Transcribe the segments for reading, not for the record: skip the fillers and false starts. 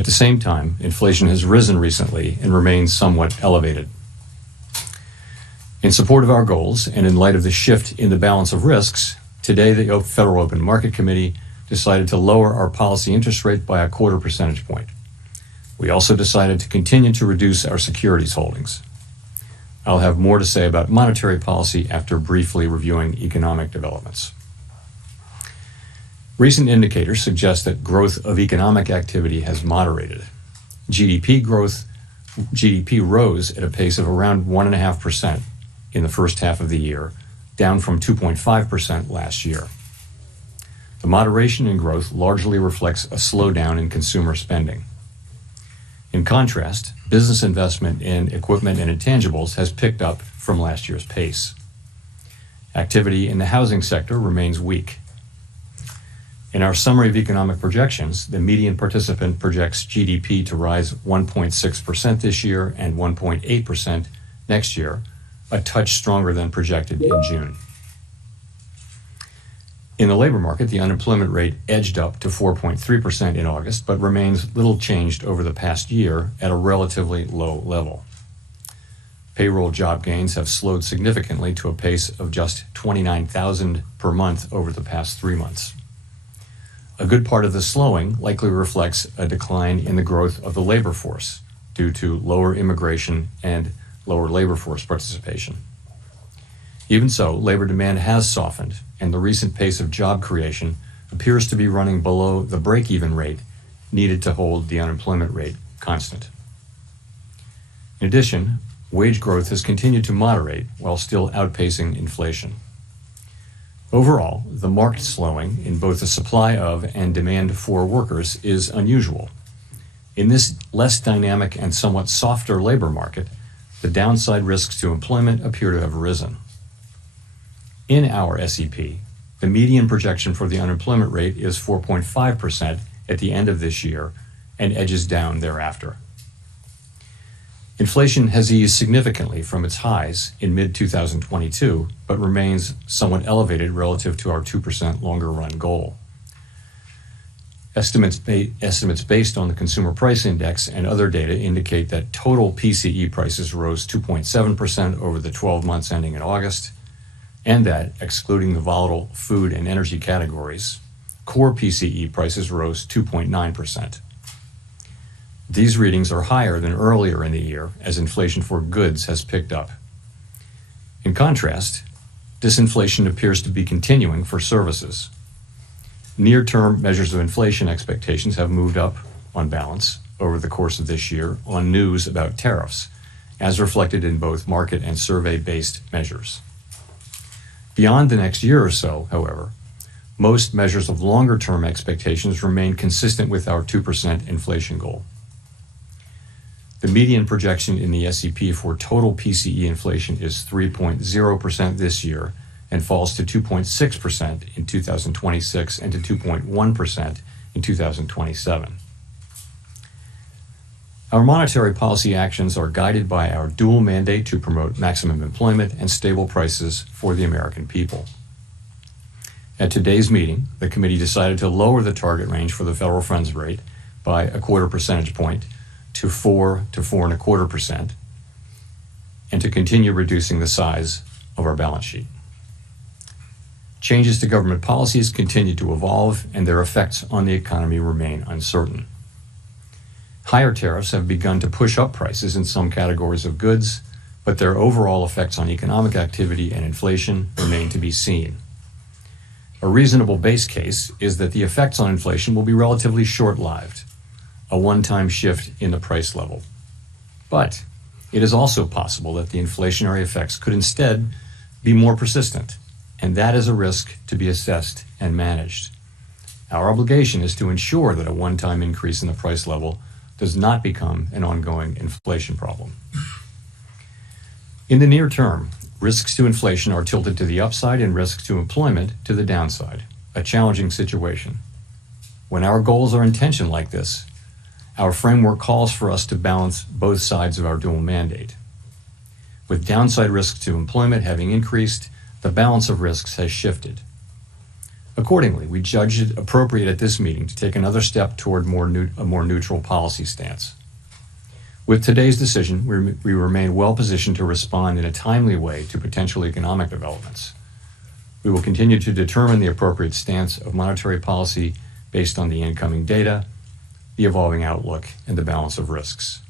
At the same time, inflation has risen recently and remains somewhat elevated. In support of our goals and in light of the shift in the balance of risks, today the Federal Open Market Committee decided to lower our policy interest rate by 1/4 percentage point. We also decided to continue to reduce our securities holdings. I'll have more to say about monetary policy after briefly reviewing economic developments. Recent indicators suggest that growth of economic activity has moderated. GDP rose at a pace of around 1.5% in the first half of the year, down from 2.5% last year. The moderation in growth largely reflects a slowdown in consumer spending. In contrast, business investment in equipment and intangibles has picked up from last year's pace. Activity in the housing sector remains weak. In our summary of economic projections, the median participant projects GDP to rise 1.6% this year and 1.8% next year, a touch stronger than projected in June. In the labor market, the unemployment rate edged up to 4.3% in August, but remains little changed over the past year at a relatively low level. Payroll job gains have slowed significantly to a pace of just 29,000 per month over the past 3 months. A good part of the slowing likely reflects a decline in the growth of the labor force due to lower immigration and lower labor force participation. Even so, labor demand has softened, and the recent pace of job creation appears to be running below the break-even rate needed to hold the unemployment rate constant. In addition, wage growth has continued to moderate while still outpacing inflation. Overall, the marked slowing in both the supply of and demand for workers is unusual. In this less dynamic and somewhat softer labor market, the downside risks to employment appear to have risen. In our SEP, the median projection for the unemployment rate is 4.5% at the end of this year and edges down thereafter. Inflation has eased significantly from its highs in mid-2022, but remains somewhat elevated relative to our 2% longer-run goal. Estimates based on the Consumer Price Index and other data indicate that total PCE prices rose 2.7% over the 12 months ending in August, and that, excluding the volatile food and energy categories, core PCE prices rose 2.9%. These readings are higher than earlier in the year as inflation for goods has picked up. In contrast, disinflation appears to be continuing for services. Near-term measures of inflation expectations have moved up, on balance, over the course of this year on news about tariffs, as reflected in both market and survey-based measures. Beyond the next year or so, however, most measures of longer-term expectations remain consistent with our 2% inflation goal. The median projection in the SEP for total PCE inflation is 3.0% this year and falls to 2.6% in 2026 and to 2.1% in 2027. Our monetary policy actions are guided by our dual mandate to promote maximum employment and stable prices for the American people. At today's meeting, the committee decided to lower the target range for the federal funds rate by 1/4 percentage point to 4 to 4.25%, and to continue reducing the size of our balance sheet. Changes to government policies continue to evolve, and their effects on the economy remain uncertain. Higher tariffs have begun to push up prices in some categories of goods, but their overall effects on economic activity and inflation remain to be seen. A reasonable base case is that the effects on inflation will be relatively short-lived, a one-time shift in the price level. But it is also possible that the inflationary effects could instead be more persistent, and that is a risk to be assessed and managed. Our obligation is to ensure that a one-time increase in the price level does not become an ongoing inflation problem. In the near term, risks to inflation are tilted to the upside and risks to employment to the downside, a challenging situation. When our goals are in tension like this, our framework calls for us to balance both sides of our dual mandate. With downside risks to employment having increased, the balance of risks has shifted. Accordingly, we judged it appropriate at this meeting to take another step toward a more neutral policy stance. With today's decision, we remain well positioned to respond in a timely way to potential economic developments. We will continue to determine the appropriate stance of monetary policy based on the incoming data, the evolving outlook, and the balance of risks.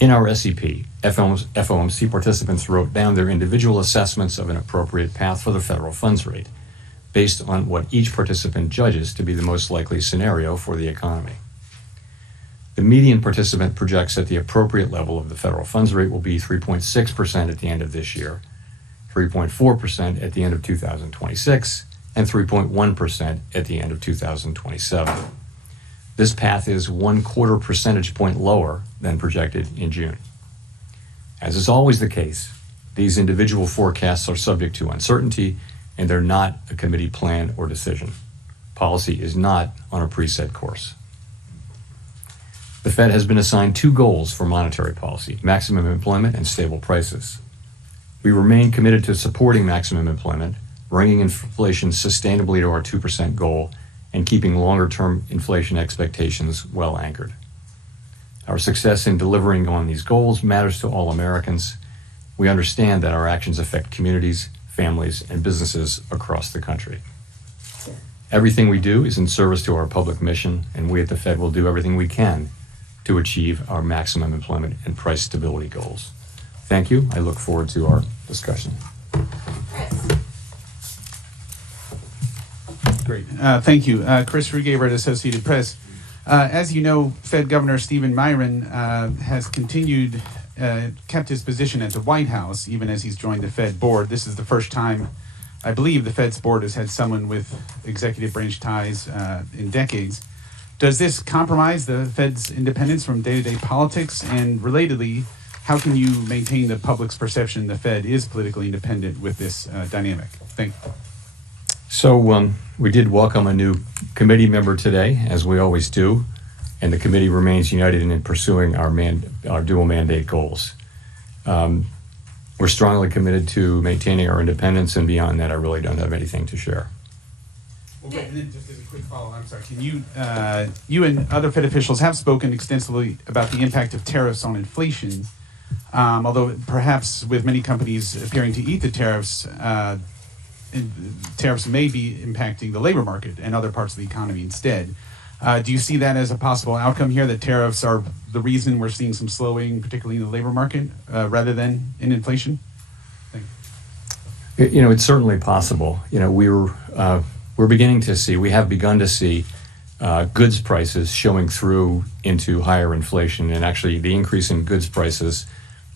In our SEP, FOMC participants wrote down their individual assessments of an appropriate path for the federal funds rate, based on what each participant judges to be the most likely scenario for the economy. The median participant projects that the appropriate level of the federal funds rate will be 3.6% at the end of this year, 3.4% at the end of 2026, and 3.1% at the end of 2027. This path is 1/4 percentage point lower than projected in June. As is always the case, these individual forecasts are subject to uncertainty, and they're not a committee plan or decision. Policy is not on a preset course. The Fed has been assigned two goals for monetary policy: maximum employment and stable prices. We remain committed to supporting maximum employment, bringing inflation sustainably to our 2% goal, and keeping longer-term inflation expectations well anchored. Our success in delivering on these goals matters to all Americans. We understand that our actions affect communities, families, and businesses across the country. Everything we do is in service to our public mission, and we at the Fed will do everything we can to achieve our maximum employment and price stability goals. Thank you. I look forward to our discussion. Great. Thank you. Chris Rugaber at Associated Press. As you know, Fed Governor Stephen Miron has kept his position at the White House, even as he's joined the Fed board. This is the first time, I believe, the Fed's board has had someone with executive branch ties in decades. Does this compromise the Fed's independence from day-to-day politics? And relatedly, how can you maintain the public's perception the Fed is politically independent with this dynamic? Thank you. So we did welcome a new committee member today, as we always do, and the committee remains united in pursuing our dual mandate goals. We're strongly committed to maintaining our independence, and beyond that, I really don't have anything to share. Okay, and then just as a quick follow-up, I'm sorry, can you and other Fed officials have spoken extensively about the impact of tariffs on inflation, although perhaps with many companies appearing to eat the tariffs, tariffs may be impacting the labor market and other parts of the economy instead. Do you see that as a possible outcome here, that tariffs are the reason we're seeing some slowing, particularly in the labor market, rather than in inflation? Thank you. You know, it's certainly possible. You know, we have begun to see goods prices showing through into higher inflation, and actually the increase in goods prices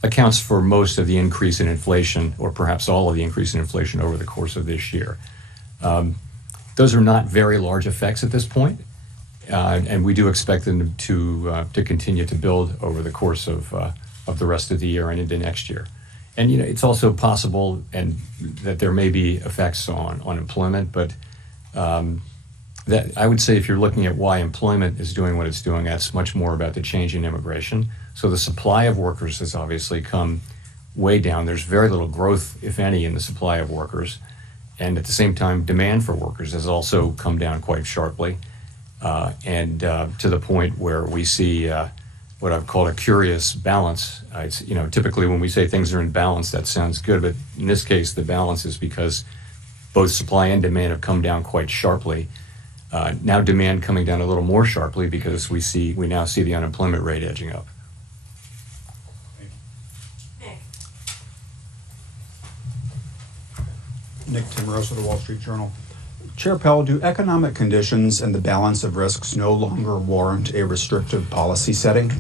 accounts for most of the increase in inflation, or perhaps all of the increase in inflation over the course of this year. Those are not very large effects at this point, and we do expect them to continue to build over the course of the rest of the year and into next year. And you know, it's also possible that there may be effects on employment, but that I would say if you're looking at why employment is doing what it's doing, that's much more about the change in immigration. So the supply of workers has obviously come way down. There's very little growth, if any, in the supply of workers. And at the same time, demand for workers has also come down quite sharply, and to the point where we see what I've called a curious balance. It's, you know, typically when we say things are in balance, that sounds good, but in this case, the balance is because both supply and demand have come down quite sharply. Now demand coming down a little more sharply because we now see the unemployment rate edging up. Nick Timrose of the Wall Street Journal. Chair Powell, do economic conditions and the balance of risks no longer warrant a restrictive policy setting?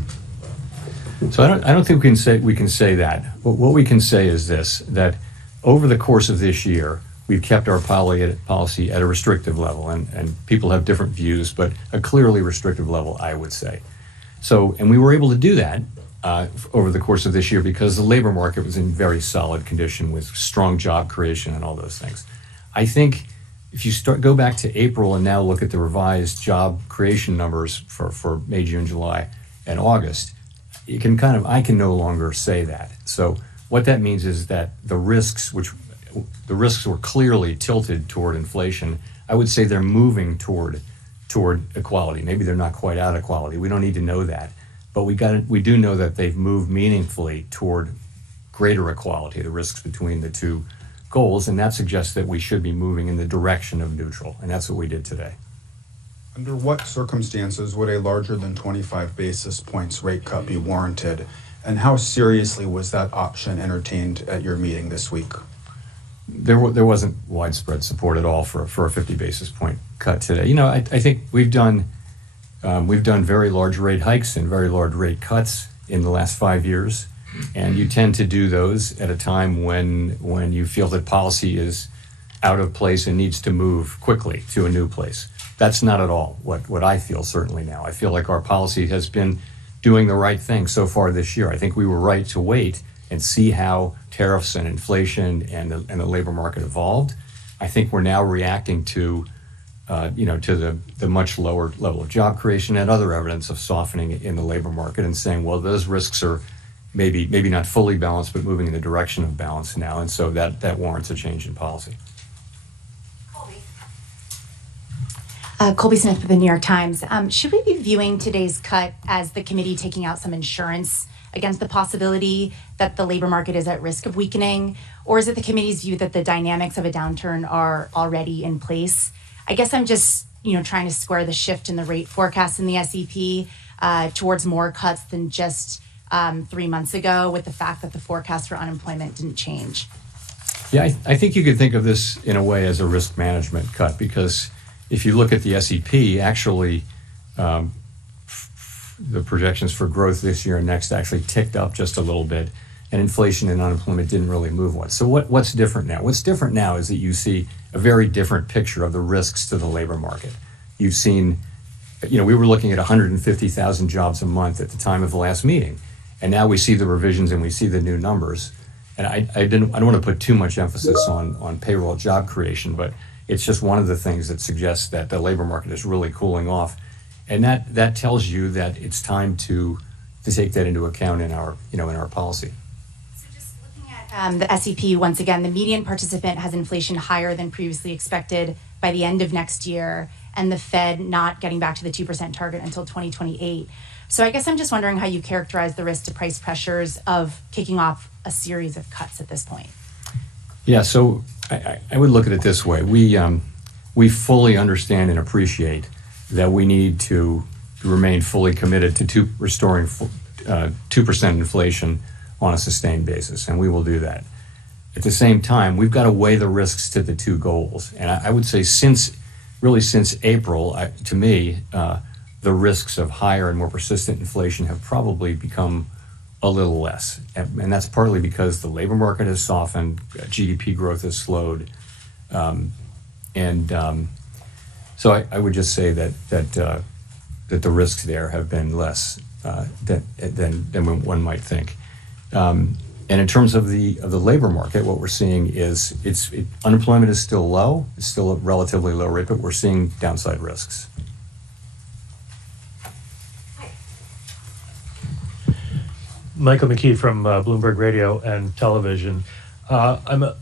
So I don't think we can say that. What we can say is this, that over the course of this year, we've kept our policy at a restrictive level, and people have different views, but a clearly restrictive level, I would say. So, and we were able to do that over the course of this year because the labor market was in very solid condition with strong job creation and all those things. I think if you go back to April and now look at the revised job creation numbers for May, June, July, and August, I can no longer say that. So what that means is that the risks, which the risks were clearly tilted toward inflation. I would say they're moving toward equality. Maybe they're not quite out of equality. We don't need to know that, but we do know that they've moved meaningfully toward greater equality, the risks between the two goals, and that suggests that we should be moving in the direction of neutral, and that's what we did today. Under what circumstances would a larger than 25 basis points rate cut be warranted? And how seriously was that option entertained at your meeting this week? There wasn't widespread support at all for a 50 basis point cut today. You know, I think we've done very large rate hikes and very large rate cuts in the last 5 years, and you tend to do those at a time when you feel that policy is out of place and needs to move quickly to a new place. That's not at all what I feel certainly now. I feel like our policy has been doing the right thing so far this year. I think we were right to wait and see how tariffs and inflation and the labor market evolved. I think we're now reacting to the much lower level of job creation and other evidence of softening in the labor market, and saying, well, those risks are maybe not fully balanced, but moving in the direction of balance now, and so that warrants a change in policy. Colby Smith with the New York Times. Should we be viewing today's cut as the committee taking out some insurance against the possibility that the labor market is at risk of weakening? Or is it the committee's view that the dynamics of a downturn are already in place? I guess I'm just trying to square the shift in the rate forecast in the SEP towards more cuts than just 3 months ago, with the fact that the forecast for unemployment didn't change. Yeah, I think you could think of this in a way as a risk management cut, because if you look at the SEP, actually, the projections for growth this year and next actually ticked up just a little bit, and inflation and unemployment didn't really move much. So what's different now? What's different now is that you see a very different picture of the risks to the labor market. You've seen, we were looking at 150,000 jobs a month at the time of the last meeting, and now we see the revisions and we see the new numbers. And I don't want to put too much emphasis on payroll job creation, but it's just one of the things that suggests that the labor market is really cooling off, and that tells you that it's time to take that into account in our in our policy. So just looking at the SEP once again, the median participant has inflation higher than previously expected by the end of next year, and the Fed not getting back to the 2% target until 2028. So I guess I'm just wondering how you characterize the risk to price pressures of kicking off a series of cuts at this point. Yeah, so I would look at it this way. We fully understand and appreciate that we need to remain fully committed to restoring 2% inflation on a sustained basis, and we will do that. At the same time, we've got to weigh the risks to the two goals. And I would say since April, to me, the risks of higher and more persistent inflation have probably become a little less. And that's partly because the labor market has softened, GDP growth has slowed. So I would just say that the risks there have been less than one might think. And in terms of the labor market, what we're seeing is unemployment is still low. It's still a relatively low rate, but we're seeing downside risks. Michael McKee from Bloomberg Radio and Television. I'm a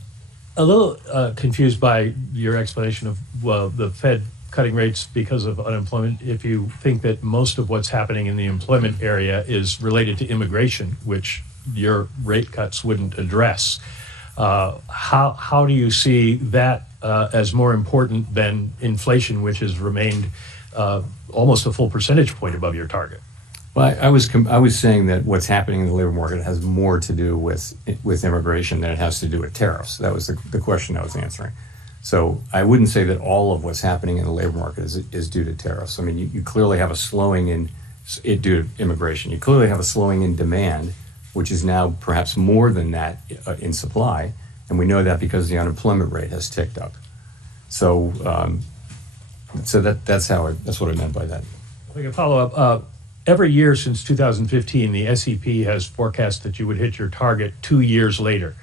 little confused by your explanation of the Fed cutting rates because of unemployment. If you think that most of what's happening in the employment area is related to immigration, which your rate cuts wouldn't address, how do you see that as more important than inflation, which has remained almost a full percentage point above your target? Well, I was saying that what's happening in the labor market has more to do with immigration than it has to do with tariffs. That was the question I was answering. So I wouldn't say that all of what's happening in the labor market is due to tariffs. I mean, you clearly have a slowing in it due to immigration. You clearly have a slowing in demand, which is now perhaps more than that in supply, and we know that because the unemployment rate has ticked up. So, that's what I meant by that. I can follow up. Every year since 2015, the SEP has forecast that you would hit your target 2 years later.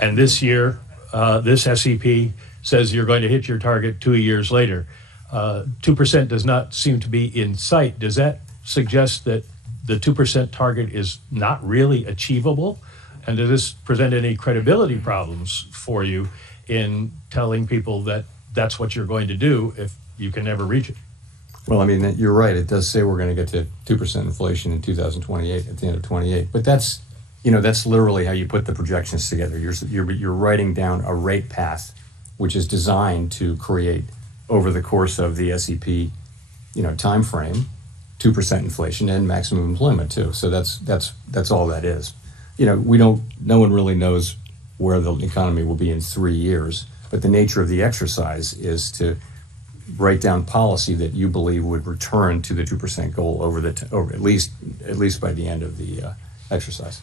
And this year, this SEP says you're going to hit your target 2 years later. 2% does not seem to be in sight. Does that suggest that the 2% target is not really achievable? And does this present any credibility problems for you in telling people that that's what you're going to do if you can never reach it? Well, I mean, you're right. It does say we're going to get to 2% inflation in 2028, at the end of 28. But that's, that's literally how you put the projections together. You're writing down a rate path, which is designed to create, over the course of the SEP, time frame, 2% inflation and maximum employment too. So that's all that is. No one really knows where the economy will be in 3 years. But the nature of the exercise is to write down policy that you believe would return to the 2% goal over at least by the end of the exercise.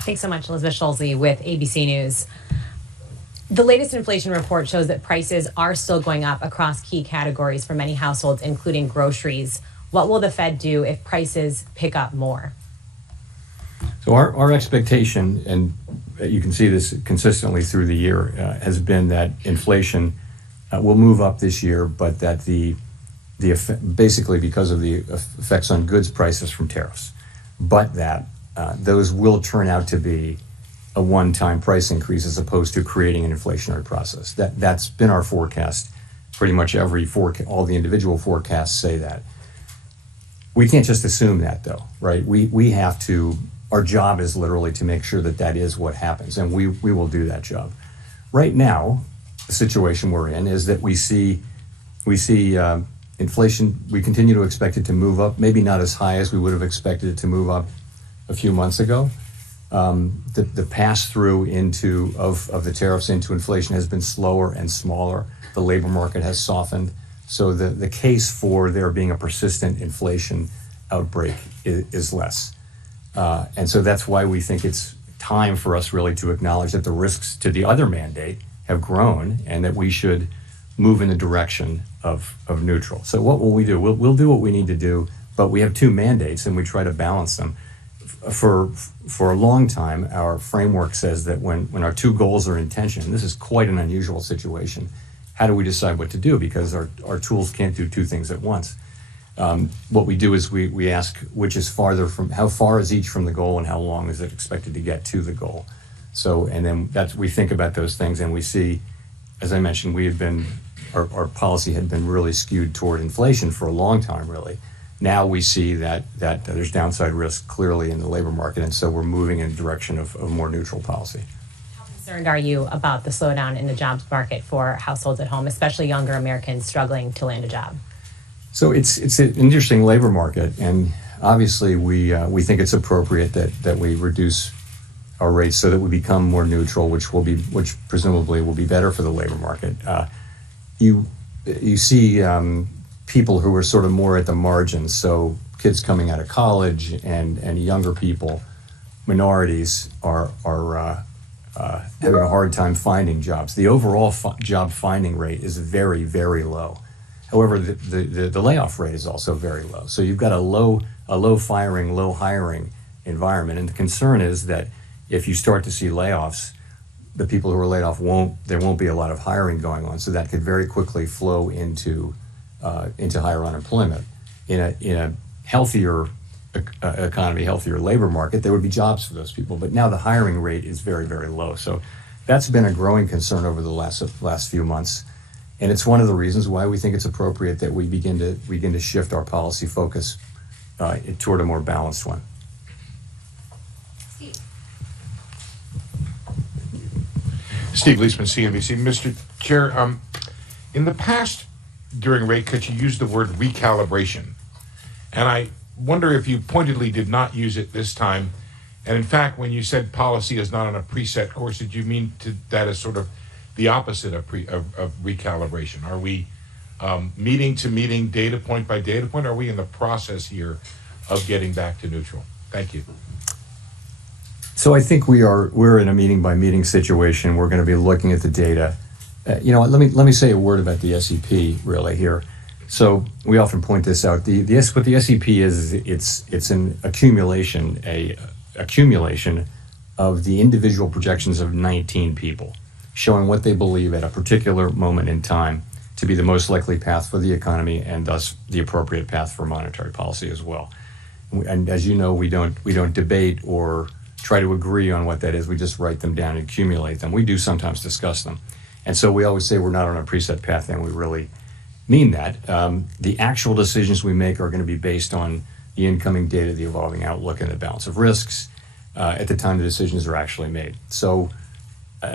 Thanks so much, Elizabeth Schulze with ABC News. The latest inflation report shows that prices are still going up across key categories for many households, including groceries. What will the Fed do if prices pick up more? So our expectation, and you can see this consistently through the year, has been that inflation will move up this year, but that the basically because of the effects on goods prices from tariffs, but that those will turn out to be a one-time price increase as opposed to creating an inflationary process. That's been our forecast. Pretty much all the individual forecasts say that. We can't just assume that, though, right? We have to. Our job is literally to make sure that is what happens, and we will do that job. Right now, the situation we're in is that we see inflation. We continue to expect it to move up, maybe not as high as we would have expected it to move up a few months ago. The pass-through of the tariffs into inflation has been slower and smaller. The labor market has softened. So the case for there being a persistent inflation outbreak is less. And so that's why we think it's time for us really to acknowledge that the risks to the other mandate have grown and that we should move in the direction of neutral. So what will we do? We'll do what we need to do, but we have two mandates and we try to balance them. For a long time, our framework says that when our two goals are in tension, this is quite an unusual situation. How do we decide what to do? Because our tools can't do two things at once. What we do is we ask which is farther from, how far is each from the goal and how long is it expected to get to the goal? So, and then we think about those things and we see, as I mentioned, our policy had been really skewed toward inflation for a long time, really. Now we see that there's downside risk clearly in the labor market, and so we're moving in the direction of more neutral policy. How concerned are you about the slowdown in the jobs market for households at home, especially younger Americans struggling to land a job? So it's an interesting labor market, and obviously we think it's appropriate that we reduce our rates so that we become more neutral, which presumably will be better for the labor market. You see people who are sort of more at the margins, so kids coming out of college and younger people, minorities are having a hard time finding jobs. The overall job finding rate is very, very low. However, the layoff rate is also very low. So you've got a low firing, low hiring environment, and the concern is that if you start to see layoffs, the people who are laid off there won't be a lot of hiring going on. So that could very quickly flow into higher unemployment. In a healthier economy, healthier labor market, there would be jobs for those people. But now the hiring rate is very, very low. So that's been a growing concern over the last few months. And it's one of the reasons why we think it's appropriate that we begin to shift our policy focus toward a more balanced one. Steve Leisman, CNBC. Mr. Chair, in the past, during rate cuts, you used the word recalibration. And I wonder if you pointedly did not use it this time. And in fact, when you said policy is not on a preset course, did you mean that as sort of the opposite of recalibration? Are we meeting to meeting, data point by data point? Are we in the process here of getting back to neutral? Thank you. So I think we're in a meeting by meeting situation. We're going to be looking at the data. Let me say a word about the SEP really here. So we often point this out. What the SEP is it's an accumulation of the individual projections of 19 people, showing what they believe at a particular moment in time to be the most likely path for the economy and thus the appropriate path for monetary policy as well. and as you know, we don't debate or try to agree on what that is. We just write them down and accumulate them. We do sometimes discuss them. And so we always say we're not on a preset path, and we really mean that. The actual decisions we make are going to be based on the incoming data, the evolving outlook, and the balance of risks at the time the decisions are actually made. So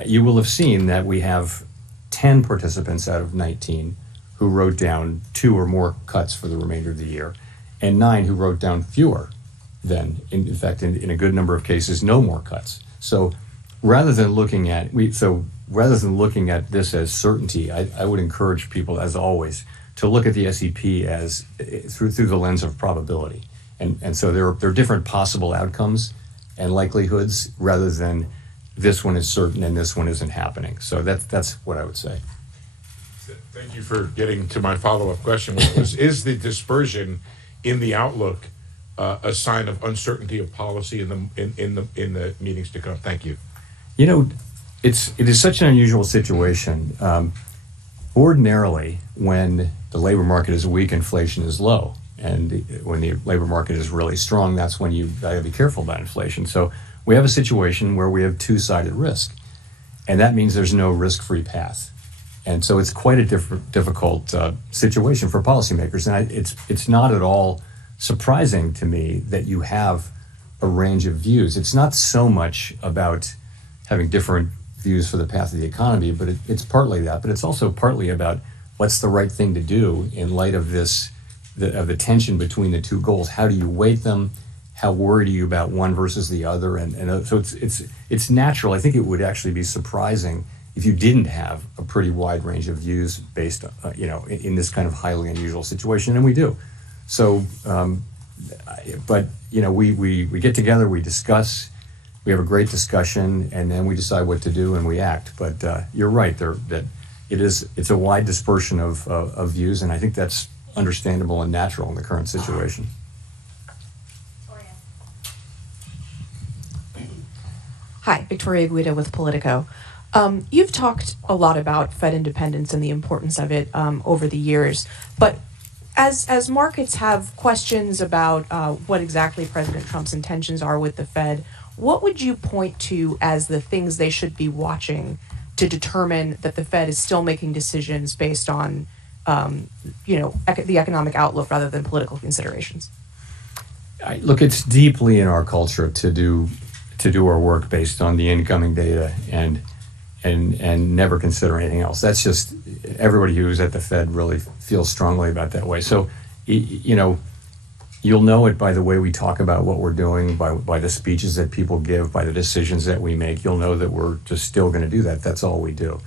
you will have seen that we have 10 participants out of 19 who wrote down 2 or more cuts for the remainder of the year, and 9 who wrote down fewer than, in fact, in a good number of cases, no more cuts. So rather than looking at this as certainty, I would encourage people, as always, to look at the SEP as through the lens of probability. And so there are different possible outcomes and likelihoods rather than this one is certain and this one isn't happening. So that's what I would say. Thank you for getting to my follow-up question, which was, is the dispersion in the outlook a sign of uncertainty of policy in the meetings to come? Thank you. You know, it is such an unusual situation. Ordinarily, when the labor market is weak, inflation is low. And when the labor market is really strong, that's when you gotta be careful about inflation. So we have a situation where we have two-sided risk. And that means there's no risk-free path. And so it's quite a difficult situation for policymakers. And it's not at all surprising to me that you have a range of views. It's not so much about having different views for the path of the economy, but it's partly that. But it's also partly about what's the right thing to do in light of the tension between the two goals. How do you weight them? How worried are you about one versus the other? And so it's natural. I think it would actually be surprising if you didn't have a pretty wide range of views based, in this kind of highly unusual situation, and we do. So, but we get together, we discuss, we have a great discussion, and then we decide what to do and we act. But you're right that it's a wide dispersion of views, and I think that's understandable and natural in the current situation. Hi, Victoria Guida with Politico. You've talked a lot about Fed independence and the importance of it over the years, but as markets have questions about what exactly President Trump's intentions are with the Fed, what would you point to as the things they should be watching to determine that the Fed is still making decisions based on, the economic outlook rather than political considerations? Look, it's deeply in our culture to do our work based on the incoming data and never consider anything else. That's just, everybody who's at the Fed really feels strongly about that way. So, you'll know it by the way we talk about what we're doing, by the speeches that people give, by the decisions that we make. You'll know that we're just still going to do that. That's all we do.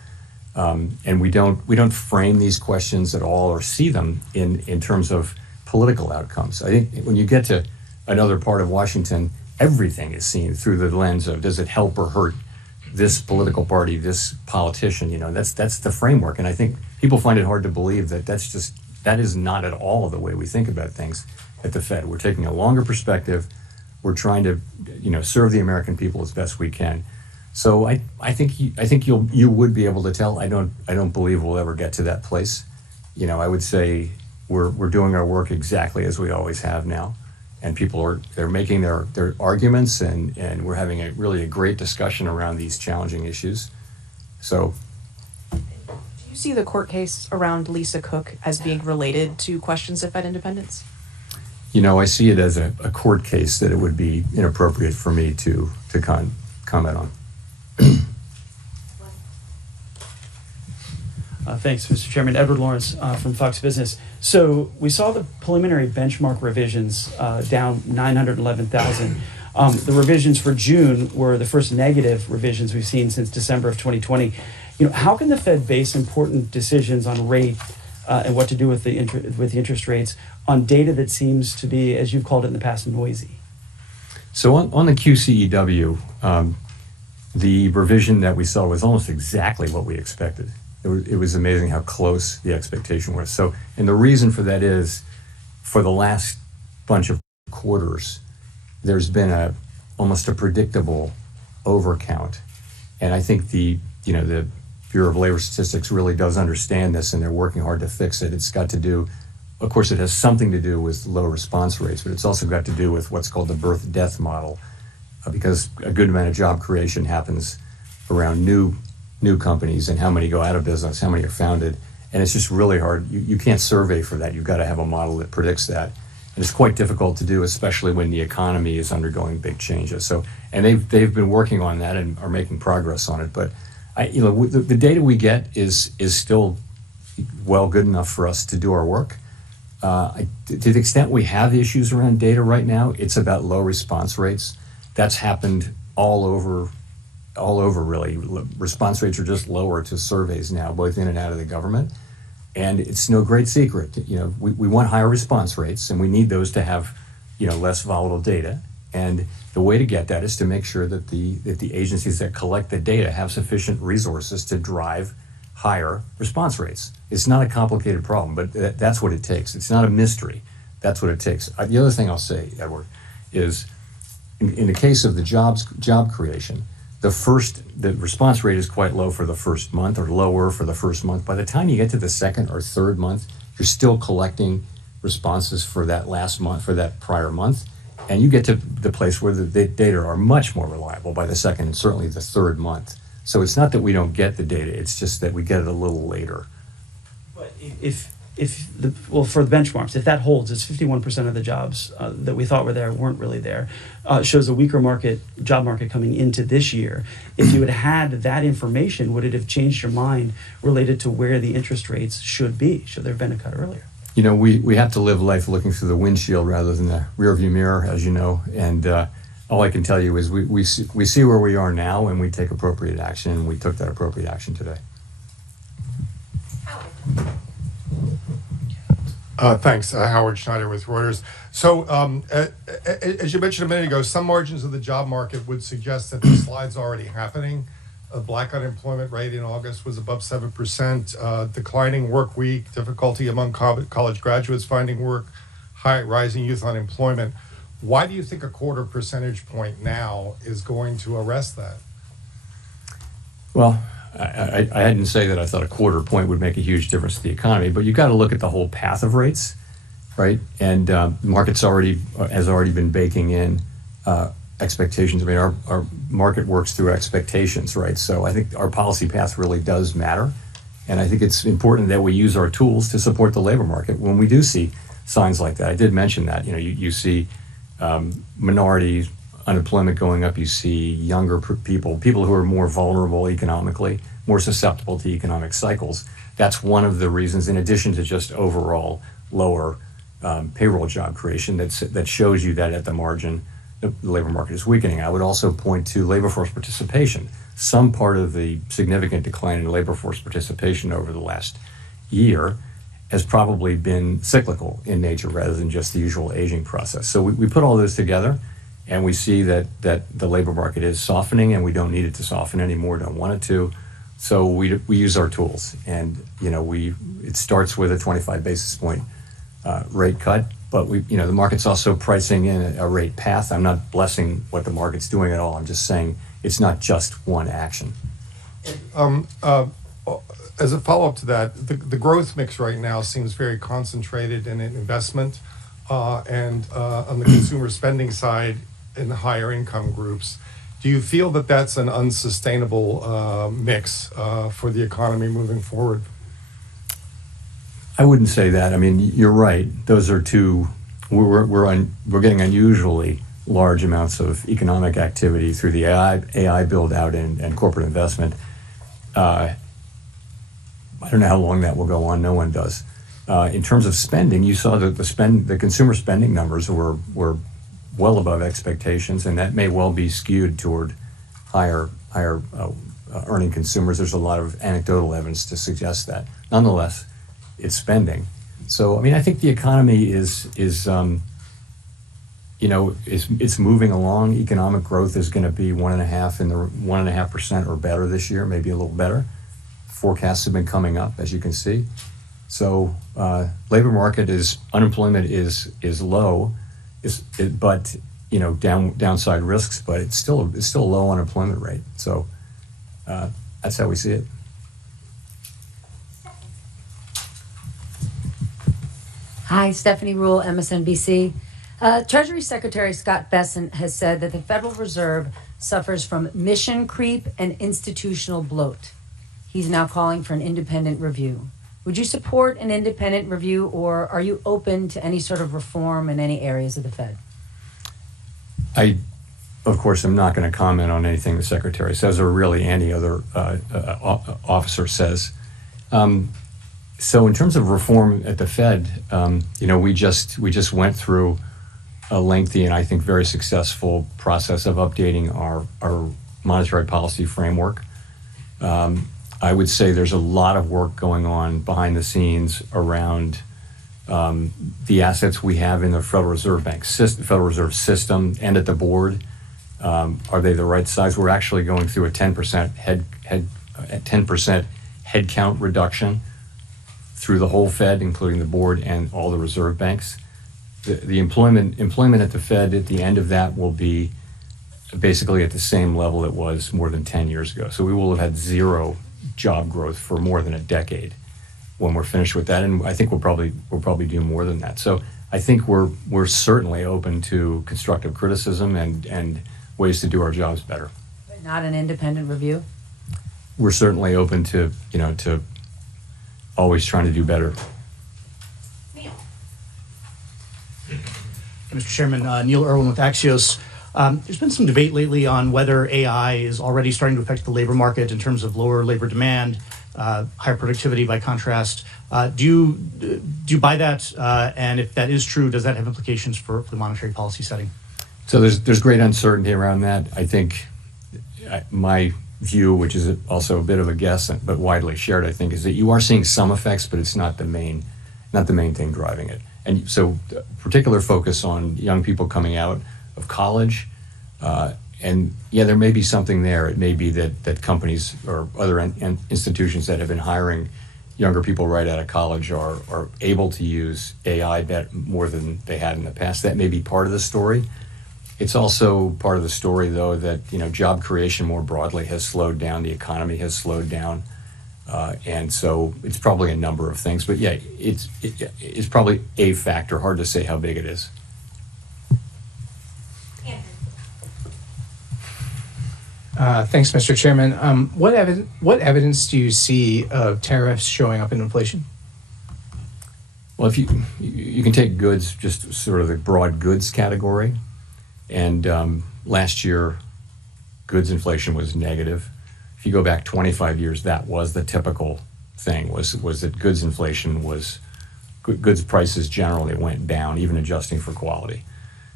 And we don't frame these questions at all or see them in terms of political outcomes. I think when you get to another part of Washington, everything is seen through the lens of, does it help or hurt this political party, this politician? That's the framework. And I think people find it hard to believe that that is not at all the way we think about things at the Fed. We're taking a longer perspective. We're trying to, serve the American people as best we can. So I think you would be able to tell. I don't believe we'll ever get to that place. I would say we're doing our work exactly as we always have now. And people they're making their arguments, and we're having a great discussion around these challenging issues. So, do you see the court case around Lisa Cook as being related to questions of Fed independence? I see it as a court case that it would be inappropriate for me to comment on. Thanks, Mr. Chairman. Edward Lawrence from Fox Business. So we saw the preliminary benchmark revisions down 911,000. The revisions for June were the first negative revisions we've seen since December of 2020. How can the Fed base important decisions on rate and what to do with the interest rates on data that seems to be, as you've called it in the past, noisy? So on the QCEW, the revision that we saw was almost exactly what we expected. It was amazing how close the expectation was. So, and the reason for that is, for the last bunch of quarters, there's been almost a predictable overcount. And I think the Bureau of Labor Statistics really does understand this, and they're working hard to fix it. It's got to do of course, it has something to do with low response rates, but it's also got to do with what's called the birth-death model, because a good amount of job creation happens around new companies and how many go out of business, how many are founded, and it's just really hard. You can't survey for that. You've got to have a model that predicts that, and it's quite difficult to do, especially when the economy is undergoing big changes. So, and they've been working on that and are making progress on it. But the data we get is still well good enough for us to do our work. To the extent we have issues around data right now, it's about low response rates. That's happened all over really. Response rates are just lower to surveys now, both in and out of the government. And it's no great secret. We want higher response rates, and we need those to have, less volatile data. And the way to get that is to make sure that the agencies that collect the data have sufficient resources to drive higher response rates. It's not a complicated problem, but that's what it takes. It's not a mystery. That's what it takes. The other thing I'll say, Edward, is in the case of the job creation, the response rate is quite low for the first month, or lower for the first month. By the time you get to the second or third month, you're still collecting responses for that last month, for that prior month, and you get to the place where the data are much more reliable by the second and certainly the third month. So it's not that we don't get the data, it's just that we get it a little later. But for the benchmarks, if that holds, it's 51% of the jobs that we thought were there weren't really there. Shows a weaker job market coming into this year. If you had had that information, would it have changed your mind related to where the interest rates should be? Should there have been a cut earlier? We have to live life looking through the windshield rather than the rearview mirror, as you know. And all I can tell you is we see where we are now, and we take appropriate action, and we took that appropriate action today. Thanks. Howard Schneider with Reuters. So, as you mentioned a minute ago, some margins of the job market would suggest that the slide's already happening. A black unemployment rate in August was above 7%, declining work week, difficulty among college graduates finding work, rising youth unemployment. Why do you think a quarter percentage point now is going to arrest that? Well, I didn't say that I thought a quarter point would make a huge difference to the economy, but you've got to look at the whole path of rates, right? And the market's has already been baking in expectations. I mean, our market works through expectations, right? So I think our policy path really does matter. And I think it's important that we use our tools to support the labor market when we do see signs like that. I did mention that, you see minority unemployment going up, you see younger people who are more vulnerable economically, more susceptible to economic cycles. That's one of the reasons, in addition to just overall lower payroll job creation, that shows you that at the margin, the labor market is weakening. I would also point to labor force participation. Some part of the significant decline in labor force participation over the last year has probably been cyclical in nature rather than just the usual aging process. So we put all those together, and we see that the labor market is softening, and we don't need it to soften anymore, don't want it to. So we use our tools, and it starts with a 25 basis point rate cut, but the market's also pricing in a rate path. I'm not blessing what the market's doing at all. I'm just saying it's not just one action. As a follow-up to that, the growth mix right now seems very concentrated in investment and on the consumer spending side in the higher income groups. Do you feel that that's an unsustainable mix for the economy moving forward? I wouldn't say that. I mean, you're right. Those are two. We're getting unusually large amounts of economic activity through the AI build out and corporate investment. I don't know how long that will go on. No one does. In terms of spending, you saw that the consumer spending numbers were well above expectations, and that may well be skewed toward higher earning consumers. There's a lot of anecdotal evidence to suggest that. Nonetheless, it's spending. So, I mean, I think the economy is moving along. Economic growth is going to be 1.5% or better this year, maybe a little better. Forecasts have been coming up, as you can see. So, labor market unemployment is low, but downside risks, but it's still a low unemployment rate. So, that's how we see it. Hi, Stephanie Rule, MSNBC. Treasury Secretary Scott Bessent has said that the Federal Reserve suffers from mission creep and institutional bloat. He's now calling for an independent review. Would you support an independent review, or are you open to any sort of reform in any areas of the Fed? I, of course, am not going to comment on anything the Secretary says or really any other officer says. So in terms of reform at the Fed, we just went through a lengthy and I think very successful process of updating our monetary policy framework. I would say there's a lot of work going on behind the scenes around the assets we have in the Federal Reserve Bank, Federal Reserve System, and at the board. Are they the right size? We're actually going through a 10% headcount reduction through the whole Fed, including the board and all the reserve banks. The employment at the Fed at the end of that will be basically at the same level it was more than 10 years ago. So we will have had zero job growth for more than a decade when we're finished with that, and I think we'll probably do more than that. So I think we're certainly open to constructive criticism and ways to do our jobs better. But not an independent review? We're certainly open to always trying to do better. Mr. Chairman, Neil Irwin with Axios. There's been some debate lately on whether AI is already starting to affect the labor market in terms of lower labor demand, higher productivity by contrast. Do you buy that? And if that is true, does that have implications for the monetary policy setting? So there's great uncertainty around that. I think my view, which is also a bit of a guess, but widely shared, I think, is that you are seeing some effects, but it's not the main thing driving it. And so particular focus on young people coming out of college. And yeah, there may be something there. It may be that companies or other institutions that have been hiring younger people right out of college are able to use AI more than they had in the past. That may be part of the story. It's also part of the story, though, that job creation more broadly has slowed down. The economy has slowed down. And so it's probably a number of things. But yeah, it's probably a factor. Hard to say how big it is. Thanks, Mr. Chairman. What evidence do you see of tariffs showing up in inflation? Well, if you can take goods, just sort of the broad goods category, and last year, goods inflation was negative. If you go back 25 years, that was the typical thing, was that goods inflation was, goods prices generally went down, even adjusting for quality.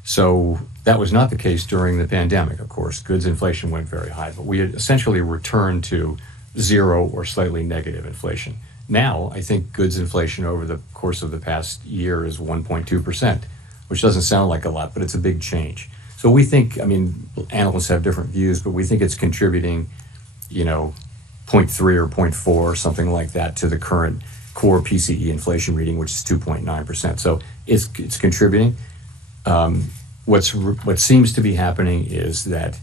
So that was not the case during the pandemic, of course. Goods inflation went very high, but we had essentially returned to zero or slightly negative inflation. Now, I think goods inflation over the course of the past year is 1.2%, which doesn't sound like a lot, but it's a big change. So we think, analysts have different views, but we think it's contributing, 0.3 or 0.4, something like that, to the current core PCE inflation reading, which is 2.9%. So it's contributing. What seems to be happening is that,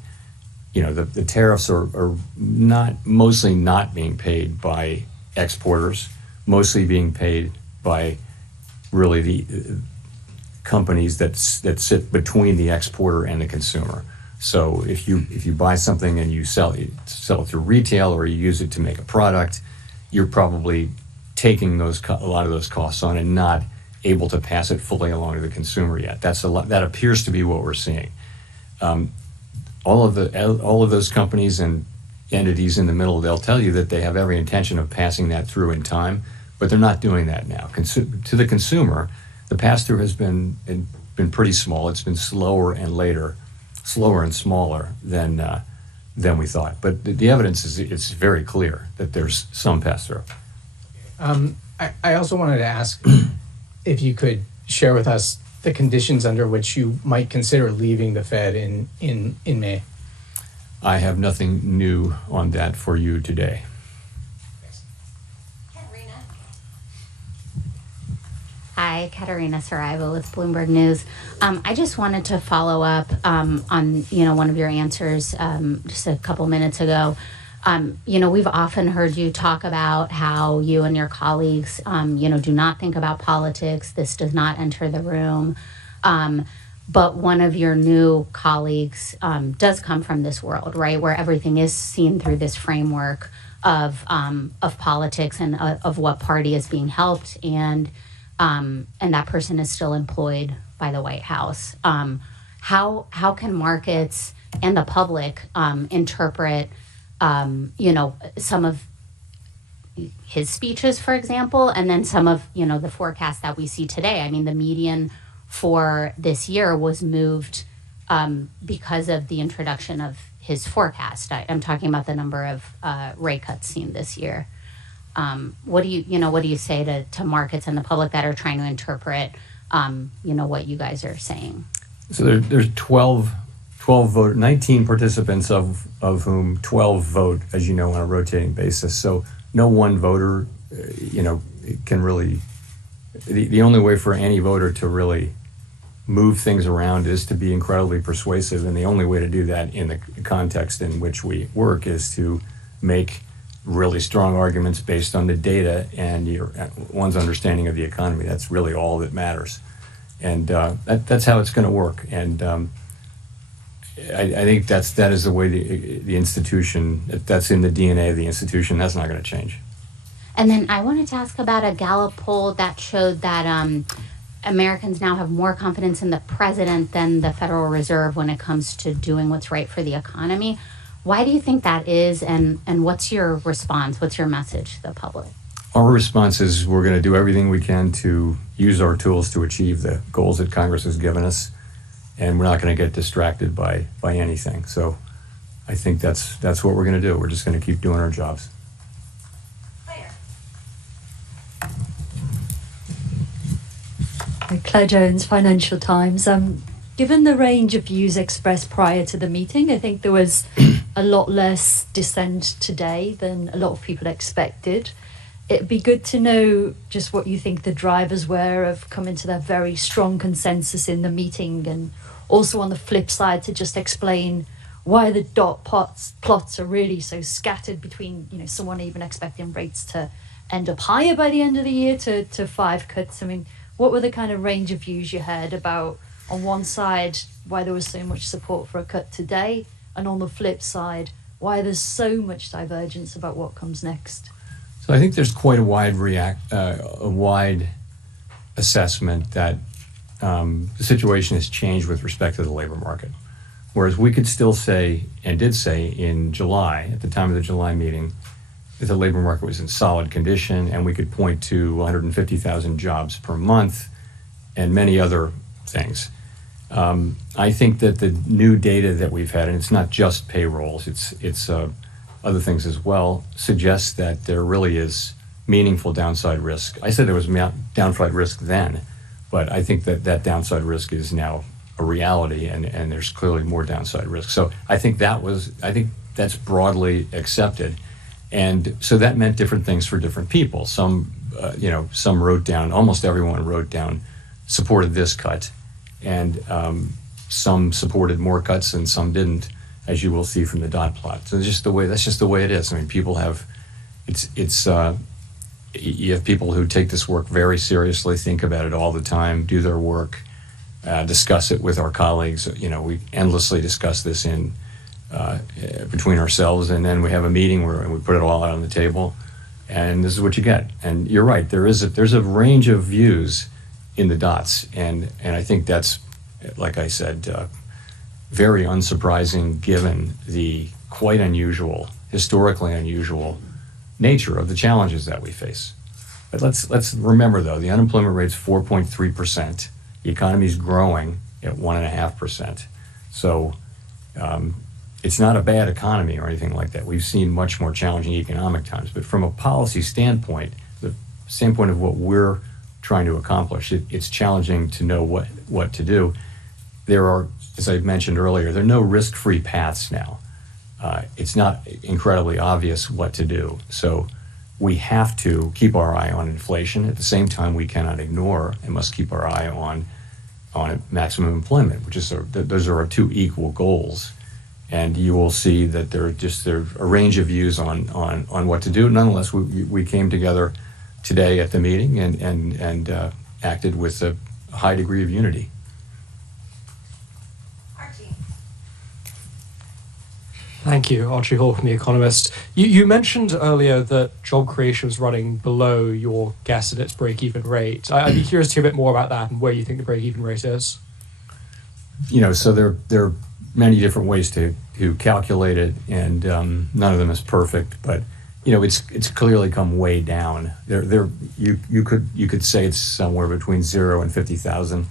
the tariffs are mostly not being paid by exporters, mostly being paid by really the companies that sit between the exporter and the consumer. So if you buy something and you sell it through retail or you use it to make a product, you're probably taking a lot of those costs on and not able to pass it fully along to the consumer yet. That appears to be what we're seeing. All of those companies and entities in the middle, they'll tell you that they have every intention of passing that through in time, but they're not doing that now. To the consumer, the pass-through has been pretty small. It's been slower and smaller than we thought. But the evidence is it's very clear that there's some pass-through. I also wanted to ask if you could share with us the conditions under which you might consider leaving the Fed in May. I have nothing new on that for you today. Hi, Katerina Saraiva with Bloomberg News. I just wanted to follow up on one of your answers just a couple minutes ago. We've often heard you talk about how you and your colleagues, do not think about politics. This does not enter the room. But one of your new colleagues does come from this world, right, where everything is seen through this framework of politics and of what party is being helped, and that person is still employed by the White House. How can markets and the public interpret, some of his speeches, for example, and then some of the forecast that we see today? I mean, the median for this year was moved because of the introduction of his forecast. I'm talking about the number of rate cuts seen this year. What do you say to markets and the public that are trying to interpret, what you guys are saying? So there's 12 vote, 19 participants of whom 12 vote, as you know, on a rotating basis. So no one voter, can really, the only way for any voter to really move things around is to be incredibly persuasive. And the only way to do that in the context in which we work is to make really strong arguments based on the data and one's understanding of the economy. That's really all that matters. And that's how it's going to work. And I think that is the way the institution, that's in the DNA of the institution. That's not going to change. And then I wanted to ask about a Gallup poll that showed that Americans now have more confidence in the president than the Federal Reserve when it comes to doing what's right for the economy. Why do you think that is, and what's your response? What's your message to the public? Our response is we're going to do everything we can to use our tools to achieve the goals that Congress has given us, and we're not going to get distracted by anything. So I think that's what we're going to do. We're just going to keep doing our jobs. Claire Jones, Financial Times. Given the range of views expressed prior to the meeting, I think there was a lot less dissent today than a lot of people expected. It'd be good to know just what you think the drivers were of coming to that very strong consensus in the meeting, and also on the flip side to just explain why the dot plots are really so scattered between, someone even expecting rates to end up higher by the end of the year to 5 cuts. I mean, what were the kind of range of views you had about, on one side, why there was so much support for a cut today, and on the flip side, why there's so much divergence about what comes next? So I think there's quite a wide assessment that the situation has changed with respect to the labor market. Whereas we could still say, and did say in July, at the time of the July meeting, that the labor market was in solid condition, and we could point to 150,000 jobs per month and many other things. I think that the new data that we've had, and it's not just payrolls, it's other things as well, suggests that there really is meaningful downside risk. I said there was downside risk then, but I think that downside risk is now a reality, and there's clearly more downside risk. So I think that's broadly accepted. And so that meant different things for different people. Some wrote down, almost everyone wrote down, supported this cut, and some supported more cuts and some didn't, as you will see from the dot plot. So that's just the way it is. I mean, people have, you have people who take this work very seriously, think about it all the time, do their work, discuss it with our colleagues. We endlessly discuss this between ourselves, and then we have a meeting where we put it all out on the table, and this is what you get. And you're right, there's a range of views in the dots, and I think that's, like I said, very unsurprising given the quite unusual, historically unusual nature of the challenges that we face. But let's remember, though, the unemployment rate's 4.3%. The economy's growing at 1.5%. So it's not a bad economy or anything like that. We've seen much more challenging economic times. But from a policy standpoint, the standpoint of what we're trying to accomplish, it's challenging to know what to do. There are, as I mentioned earlier, there are no risk-free paths now. It's not incredibly obvious what to do. So we have to keep our eye on inflation. At the same time, we cannot ignore and must keep our eye on maximum employment, which is those are our two equal goals. And you will see that there are a range of views on what to do. Nonetheless, we came together today at the meeting and acted with a high degree of unity. Thank you. Archie Hall from The Economist. You mentioned earlier that job creation was running below your guess at its break-even rate. I'd be curious to hear a bit more about that and where you think the break-even rate is. So there are many different ways to calculate it, and none of them is perfect. But it's clearly come way down. You could say it's somewhere between 0 and 50,000,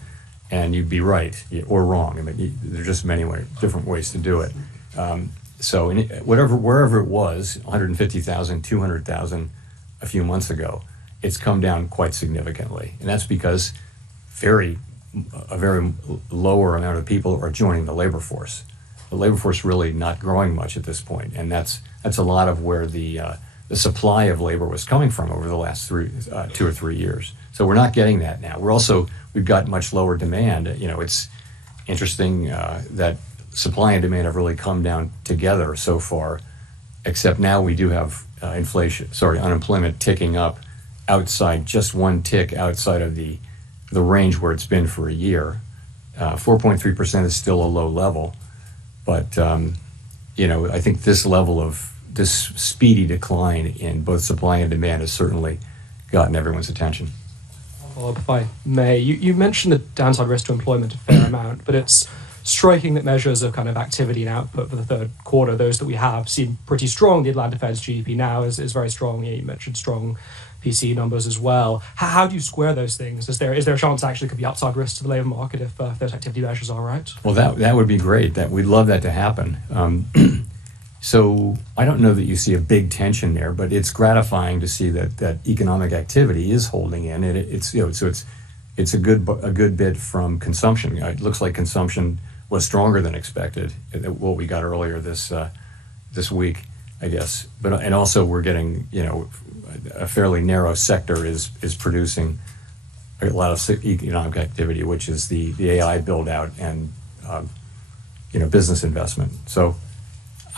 and you'd be right or wrong. I mean, there's just many different ways to do it. So wherever it was, 150,000, 200,000 a few months ago, it's come down quite significantly, and that's because a very lower amount of people are joining the labor force. The labor force really not growing much at this point, and that's a lot of where the supply of labor was coming from over the last 2 or 3 years. So we're not getting that now. We've got much lower demand. It's interesting that supply and demand have really come down together so far, except now we do have unemployment ticking up just one tick outside of the range where it's been for a year. 4.3% is still a low level, but I think this speedy decline in both supply and demand has certainly gotten everyone's attention. Well, if I may, you mentioned the downside risk to employment a fair amount, but it's striking that measures of kind of activity and output for the third quarter, those that we have, seem pretty strong. The Atlanta Fed's GDP now is very strong. You mentioned strong PCE numbers as well. How do you square those things? Is there a chance actually could be upside risk to the labour market if those activity measures are right? Well, that would be great. We'd love that to happen. So I don't know that you see a big tension there, but it's gratifying to see that economic activity is holding in. It's a good bit from consumption. It looks like consumption was stronger than expected. What we got earlier this week, I guess. And also we're getting a fairly narrow sector is producing a lot of economic activity, which is the AI build out and business investment. So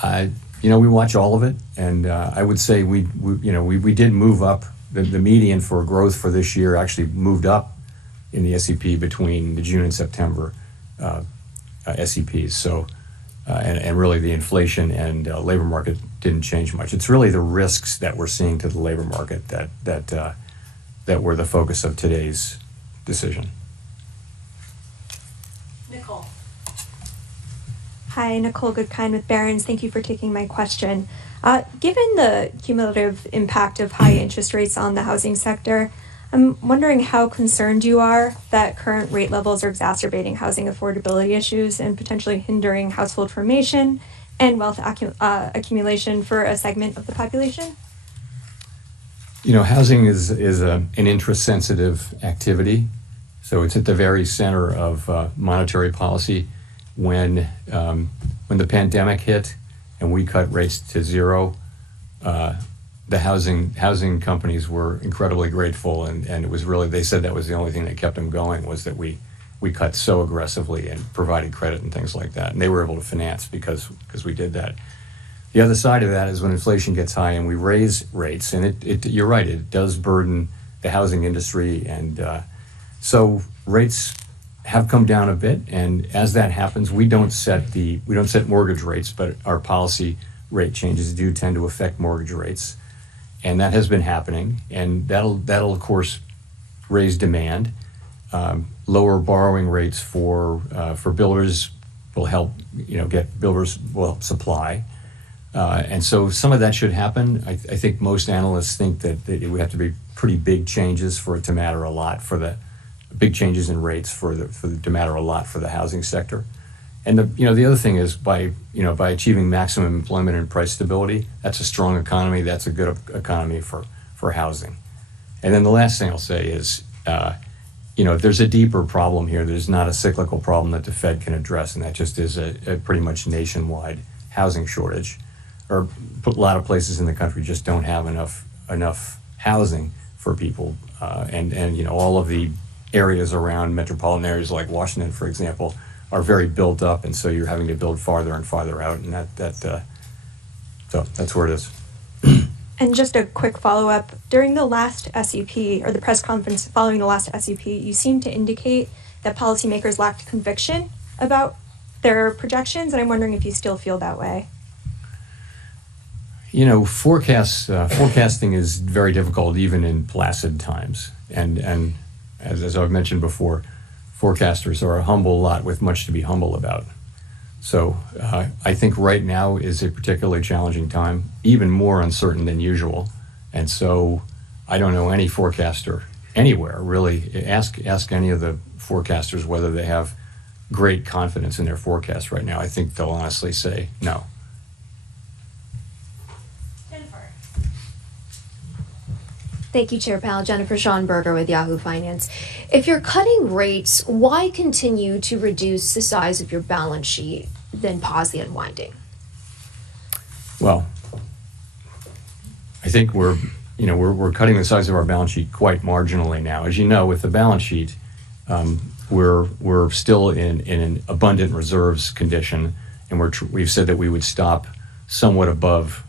we watch all of it, and I would say we did move up the median for growth for this year. Actually moved up in the SEP between the June and September SEPs. So and really the inflation and labor market didn't change much. It's really the risks that we're seeing to the labor market that were the focus of today's decision. Nicole. Hi, Nicole Goodkind with Barron's. Thank you for taking my question. Given the cumulative impact of high interest rates on the housing sector, I'm wondering how concerned you are that current rate levels are exacerbating housing affordability issues and potentially hindering household formation and wealth accumulation for a segment of the population? Housing is an interest-sensitive activity, so it's at the very center of monetary policy. When the pandemic hit and we cut rates to zero, the housing companies were incredibly grateful, and it was really, they said that was the only thing that kept them going, was that we cut so aggressively and provided credit and things like that, and they were able to finance because we did that. The other side of that is when inflation gets high and we raise rates, and you're right, it does burden the housing industry, and so rates have come down a bit, and as that happens, we don't set mortgage rates, but our policy rate changes do tend to affect mortgage rates, and that has been happening, and that'll of course raise demand. Lower borrowing rates for builders will help builders will help supply, and so some of that should happen. I think most analysts think that it would have to be pretty big changes for it to matter a lot, big changes in rates to matter a lot for the housing sector. And the other thing is by achieving maximum employment and price stability, that's a strong economy. That's a good economy for housing. And then the last thing I'll say is, there's a deeper problem here. There's not a cyclical problem that the Fed can address, and that just is a pretty much nationwide housing shortage. Or a lot of places in the country just don't have enough housing for people, and all of the areas around metropolitan areas like Washington, for example, are very built up, and so you're having to build farther and farther out, and so that's where it is. And just a quick follow-up, during the last SEP, or the press conference following the last SEP, you seemed to indicate that policymakers lacked conviction about their projections, and I'm wondering if you still feel that way. You know, forecasting is very difficult even in placid times, and as I've mentioned before, forecasters are a humble lot with much to be humble about. So I think right now is a particularly challenging time, even more uncertain than usual. And so I don't know any forecaster anywhere, really. Ask any of the forecasters whether they have great confidence in their forecast right now. I think they'll honestly say no. Thank you, Chair Powell. Jennifer Schonberger with Yahoo Finance. If you're cutting rates, why continue to reduce the size of your balance sheet, then pause the unwinding? Well, I think we're cutting the size of our balance sheet quite marginally now. As you know, with the balance sheet, we're still in an abundant reserves condition, and we've said that we would stop somewhat above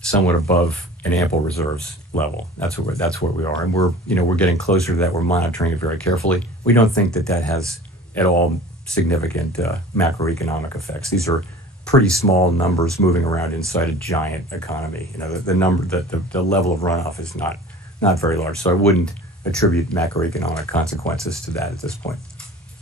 somewhat above an ample reserves level. That's where we are, and we're getting closer to that. We're monitoring it very carefully. We don't think that has at all significant macroeconomic effects. These are pretty small numbers moving around inside a giant economy. You know, the level of runoff is not very large, so I wouldn't attribute macroeconomic consequences to that at this point.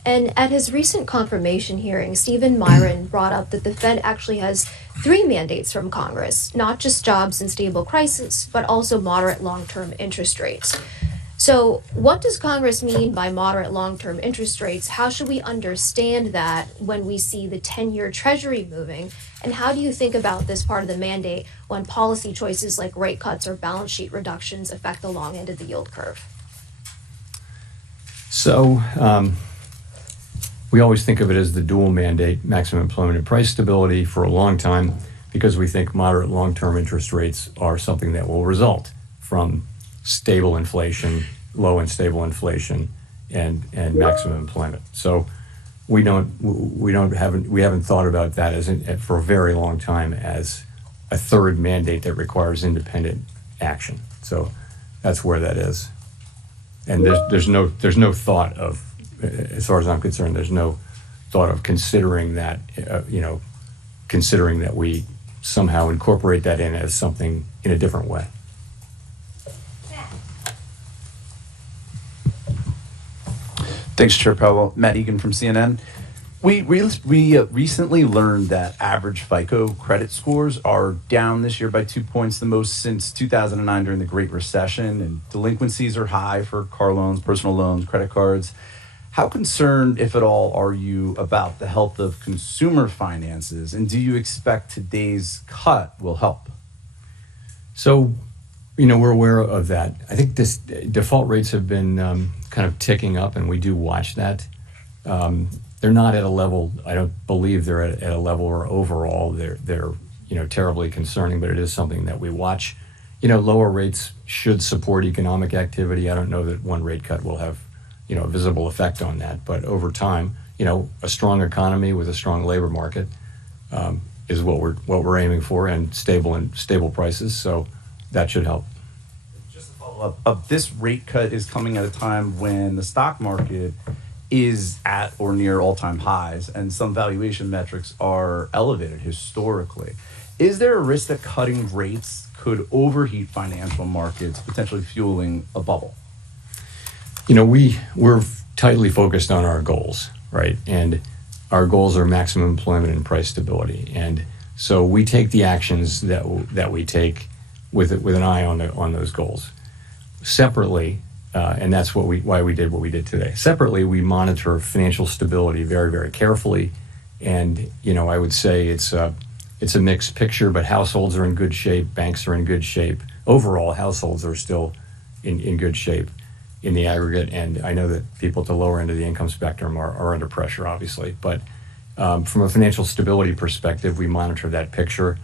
And at his recent confirmation hearing, Stephen Myron brought up that the Fed actually has 3 mandates from Congress, not just jobs and stable prices, but also moderate long-term interest rates. So what does Congress mean by moderate long-term interest rates? How should we understand that when we see the 10-year Treasury moving? And how do you think about this part of the mandate when policy choices like rate cuts or balance sheet reductions affect the long end of the yield curve? So we always think of it as the dual mandate, maximum employment and price stability, for a long time, because we think moderate long-term interest rates are something that will result from stable inflation, low and stable inflation, and maximum employment. So we haven't thought about that for a very long time as a third mandate that requires independent action. So that's where that is. And there's no thought of, as far as I'm concerned, there's no thought of considering that, considering that we somehow incorporate that in as something in a different way. Thanks, Chair Powell. Matt Egan from CNN. We recently learned that average FICO credit scores are down this year by 2 points, the most since 2009 during the Great Recession, and delinquencies are high for car loans, personal loans, credit cards. How concerned, if at all, are you about the health of consumer finances, and do you expect today's cut will help? So, we're aware of that. I think this default rates have been kind of ticking up, and we do watch that. They're not at a level, I don't believe they're at a level where overall they're terribly concerning, but it is something that we watch. Lower rates should support economic activity. I don't know that one rate cut will have a visible effect on that, but over time, a strong economy with a strong labor market is what we're aiming for, and stable prices. So that should help. Just to follow up, this rate cut is coming at a time when the stock market is at or near all-time highs, and some valuation metrics are elevated historically. Is there a risk that cutting rates could overheat financial markets, potentially fueling a bubble? We're tightly focused on our goals, right? And our goals are maximum employment and price stability. And so we take the actions that we take with an eye on those goals. Separately, and that's why we did what we did today. Separately, we monitor financial stability very, very carefully. And I would say it's a mixed picture, but households are in good shape, banks are in good shape. Overall, households are still in good shape in the aggregate, and I know that people at the lower end of the income spectrum are under pressure, obviously. But from a financial stability perspective, we monitor that picture.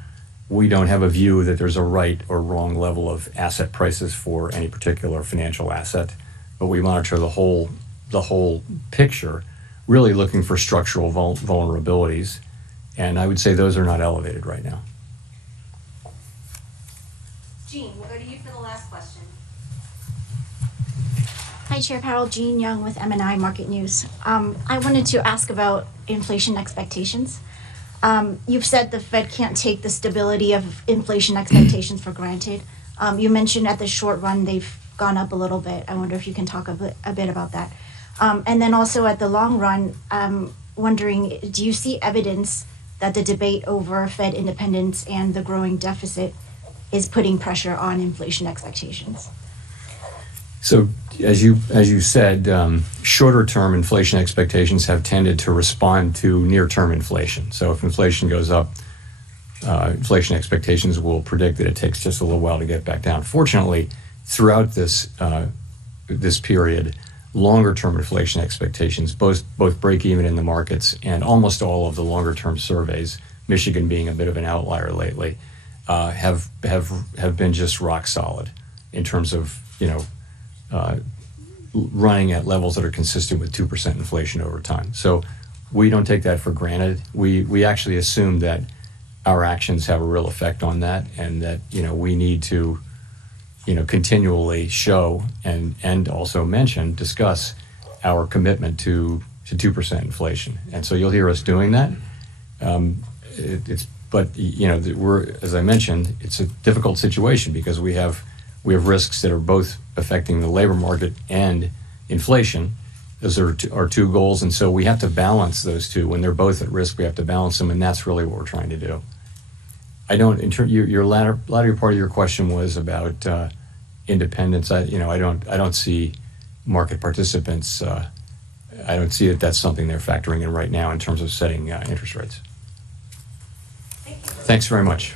We don't have a view that there's a right or wrong level of asset prices for any particular financial asset, but we monitor the whole the whole picture, really looking for structural vulnerabilities. And I would say those are not elevated right now. Jean, we'll go to you for the last question. Hi, Chair Powell. Jean Young with M&I Market News. I wanted to ask about inflation expectations. You've said the Fed can't take the stability of inflation expectations for granted. You mentioned at the short run they've gone up a little bit. I wonder if you can talk a bit about that. And then also at the long run, wondering, do you see evidence that the debate over Fed independence and the growing deficit is putting pressure on inflation expectations? So as you said, shorter-term inflation expectations have tended to respond to near-term inflation. So if inflation goes up, inflation expectations will predict that it takes just a little while to get back down. Fortunately, throughout this period, longer-term inflation expectations, both break even in the markets, and almost all of the longer-term surveys, Michigan being a bit of an outlier lately, have been just rock solid in terms of running at levels that are consistent with 2% inflation over time. So we don't take that for granted. We actually assume that our actions have a real effect on that, and that we need to continually show and also discuss our commitment to 2% inflation. And so you'll hear us doing that. We're, as I mentioned, it's a difficult situation because we have risks that are both affecting the labor market and inflation. Those are our two goals, and so we have to balance those two. When they're both at risk, we have to balance them, and that's really what we're trying to do. Your latter part of your question was about independence. I don't see market participants. I don't see that that's something they're factoring in right now in terms of setting interest rates. Thanks very much.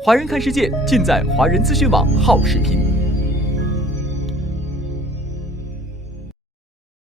《华人看世界》尽在华人资讯网好视频。